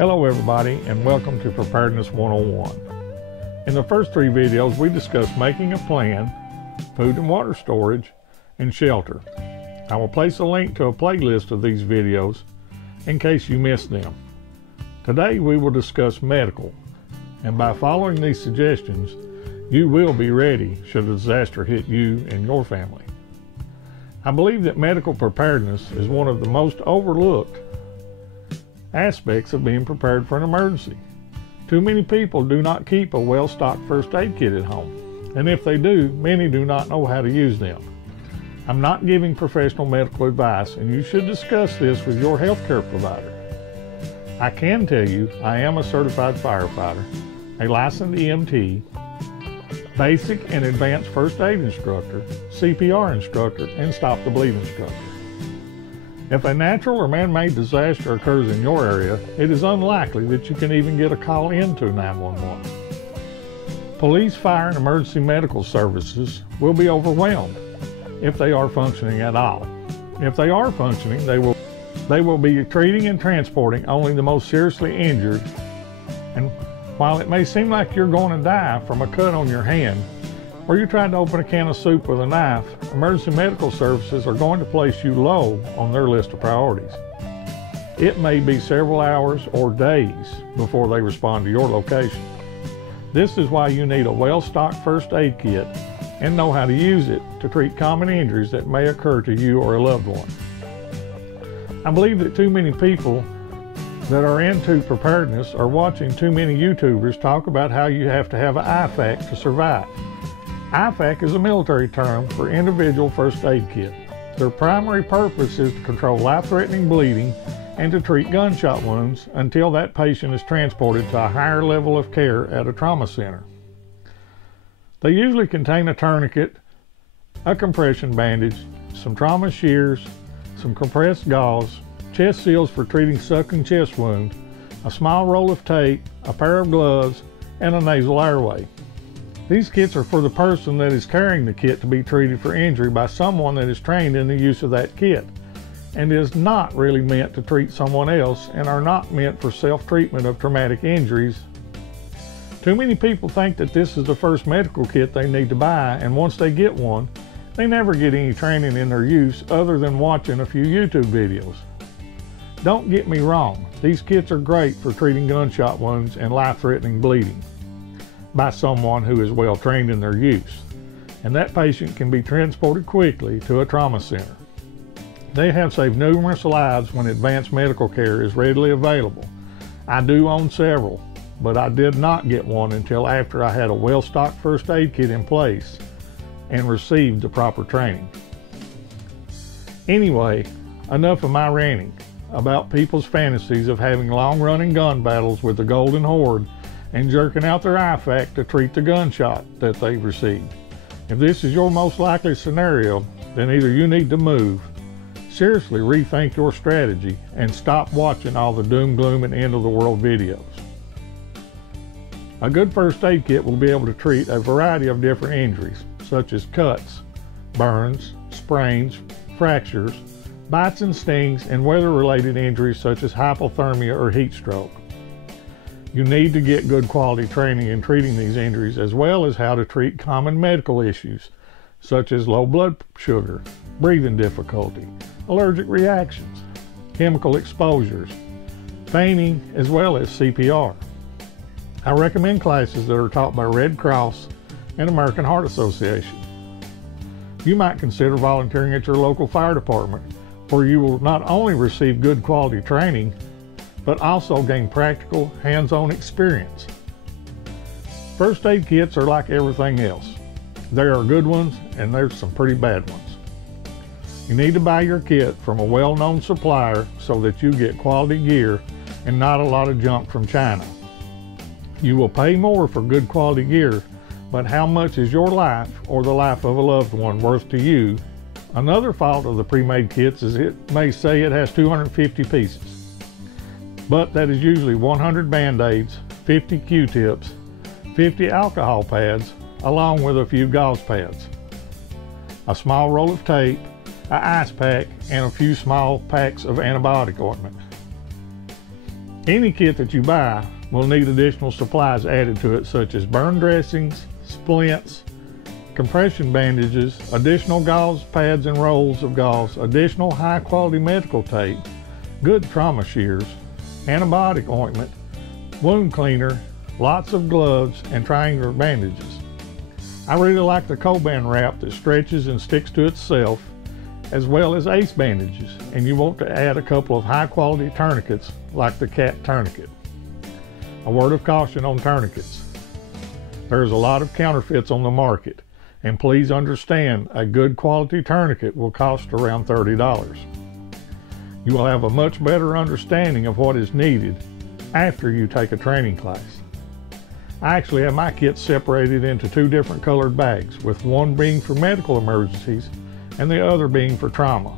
Hello everybody, and welcome to Preparedness 101. In the first three videos we discussed making a plan, food and water storage, and shelter. I will place a link to a playlist of these videos in case you missed them. Today we will discuss medical, and by following these suggestions you will be ready should a disaster hit you and your family. I believe that medical preparedness is one of the most overlooked aspects of being prepared for an emergency. Too many people do not keep a well-stocked first aid kit at home, and if they do, many do not know how to use them. I'm not giving professional medical advice, and you should discuss this with your healthcare provider. I can tell you I am a certified firefighter, a licensed EMT, basic and advanced first aid instructor, CPR instructor, and stop the bleed instructor. If a natural or man-made disaster occurs in your area, it is unlikely that you can even get a call into 911. Police, fire, and emergency medical services will be overwhelmed if they are functioning at all. If they are functioning, they will be treating and transporting only the most seriously injured, and while it may seem like you're going to die from a cut on your hand, or you tried to open a can of soup with a knife, emergency medical services are going to place you low on their list of priorities. It may be several hours or days before they respond to your location. This is why you need a well-stocked first aid kit and know how to use it to treat common injuries that may occur to you or a loved one. I believe that too many people that are into preparedness are watching too many YouTubers talk about how you have to have an IFAK to survive. IFAK is a military term for individual first aid kit. Their primary purpose is to control life-threatening bleeding and to treat gunshot wounds until that patient is transported to a higher level of care at a trauma center. They usually contain a tourniquet, a compression bandage, some trauma shears, some compressed gauze, chest seals for treating sucking chest wounds, a small roll of tape, a pair of gloves, and a nasal airway. These kits are for the person that is carrying the kit to be treated for injury by someone that is trained in the use of that kit, and is not really meant to treat someone else and are not meant for self-treatment of traumatic injuries. Too many people think that this is the first medical kit they need to buy, and once they get one, they never get any training in their use other than watching a few YouTube videos. Don't get me wrong, these kits are great for treating gunshot wounds and life-threatening bleeding by someone who is well trained in their use, and that patient can be transported quickly to a trauma center. They have saved numerous lives when advanced medical care is readily available. I do own several, but I did not get one until after I had a well-stocked first aid kit in place and received the proper training. Anyway, enough of my ranting about people's fantasies of having long-running gun battles with the Golden Horde and jerking out their IFAK to treat the gunshot that they've received. If this is your most likely scenario, then either you need to move, seriously rethink your strategy, and stop watching all the doom, gloom, and end of the world videos. A good first aid kit will be able to treat a variety of different injuries, such as cuts, burns, sprains, fractures, bites and stings, and weather-related injuries such as hypothermia or heat stroke. You need to get good quality training in treating these injuries, as well as how to treat common medical issues such as low blood sugar, breathing difficulty, allergic reactions, chemical exposures, fainting, as well as CPR. I recommend classes that are taught by Red Cross and American Heart Association. You might consider volunteering at your local fire department, where you will not only receive good quality training, but also gain practical, hands-on experience. First aid kits are like everything else. There are good ones and there's some pretty bad ones. You need to buy your kit from a well-known supplier so that you get quality gear and not a lot of junk from China. You will pay more for good quality gear, but how much is your life or the life of a loved one worth to you? Another fault of the pre-made kits is it may say it has 250 pieces. But that is usually 100 Band-Aids, 50 Q-tips, 50 alcohol pads, along with a few gauze pads, a small roll of tape, an ice pack, and a few small packs of antibiotic ointment. Any kit that you buy will need additional supplies added to it, such as burn dressings, splints, compression bandages, additional gauze pads and rolls of gauze, additional high quality medical tape, good trauma shears, antibiotic ointment, wound cleaner, lots of gloves, and triangular bandages. I really like the Coban wrap that stretches and sticks to itself, as well as ACE bandages, and you want to add a couple of high quality tourniquets like the CAT tourniquet. A word of caution on tourniquets. There's a lot of counterfeits on the market, and please understand a good quality tourniquet will cost around $30. You will have a much better understanding of what is needed after you take a training class. I actually have my kits separated into two different colored bags, with one being for medical emergencies and the other being for trauma.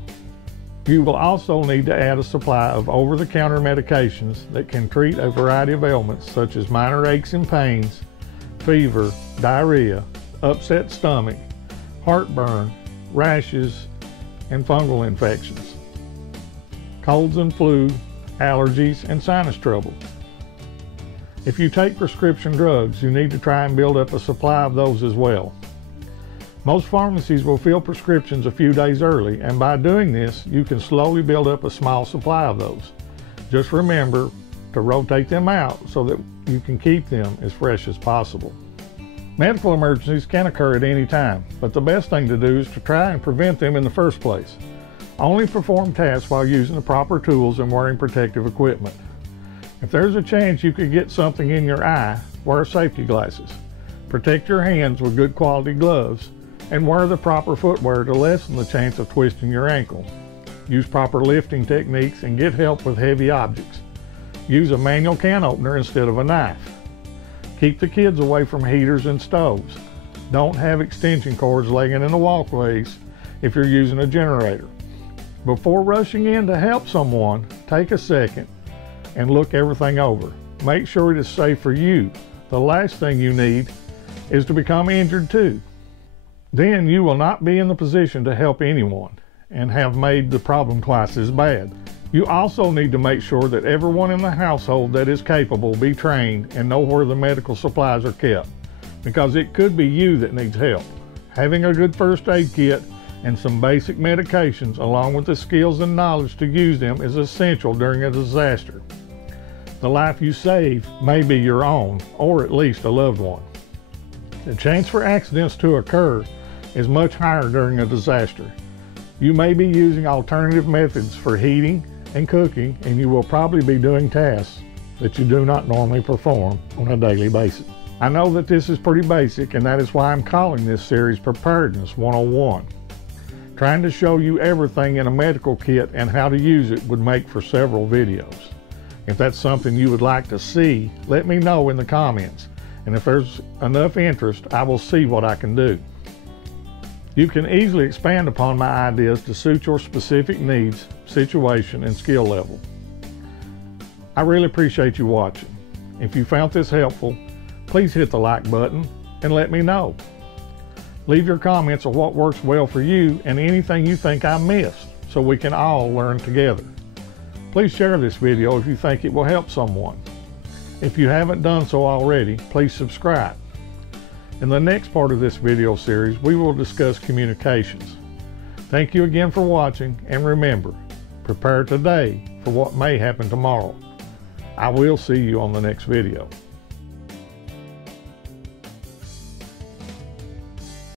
You will also need to add a supply of over-the-counter medications that can treat a variety of ailments such as minor aches and pains, fever, diarrhea, upset stomach, heartburn, rashes, and fungal infections, colds and flu, allergies, and sinus trouble. If you take prescription drugs, you need to try and build up a supply of those as well. Most pharmacies will fill prescriptions a few days early, and by doing this, you can slowly build up a small supply of those. Just remember to rotate them out so that you can keep them as fresh as possible. Medical emergencies can occur at any time, but the best thing to do is to try and prevent them in the first place. Only perform tasks while using the proper tools and wearing protective equipment. If there's a chance you could get something in your eye, wear safety glasses. Protect your hands with good quality gloves, and wear the proper footwear to lessen the chance of twisting your ankle. Use proper lifting techniques and get help with heavy objects. Use a manual can opener instead of a knife. Keep the kids away from heaters and stoves. Don't have extension cords laying in the walkways if you're using a generator. Before rushing in to help someone, take a second and look everything over. Make sure it is safe for you. The last thing you need is to become injured too. Then you will not be in the position to help anyone and have made the problem twice as bad. You also need to make sure that everyone in the household that is capable be trained and know where the medical supplies are kept, because it could be you that needs help. Having a good first aid kit and some basic medications along with the skills and knowledge to use them is essential during a disaster. The life you save may be your own, or at least a loved one. The chance for accidents to occur is much higher during a disaster. You may be using alternative methods for heating and cooking, and you will probably be doing tasks that you do not normally perform on a daily basis. I know that this is pretty basic, and that is why I'm calling this series Preparedness 101. Trying to show you everything in a medical kit and how to use it would make for several videos. If that's something you would like to see, let me know in the comments, and if there's enough interest, I will see what I can do. You can easily expand upon my ideas to suit your specific needs, situation, and skill level. I really appreciate you watching. If you found this helpful, please hit the like button and let me know. Leave your comments on what works well for you and anything you think I missed, so we can all learn together. Please share this video if you think it will help someone. If you haven't done so already, please subscribe. In the next part of this video series, we will discuss communications. Thank you again for watching, and remember, prepare today for what may happen tomorrow. I will see you on the next video.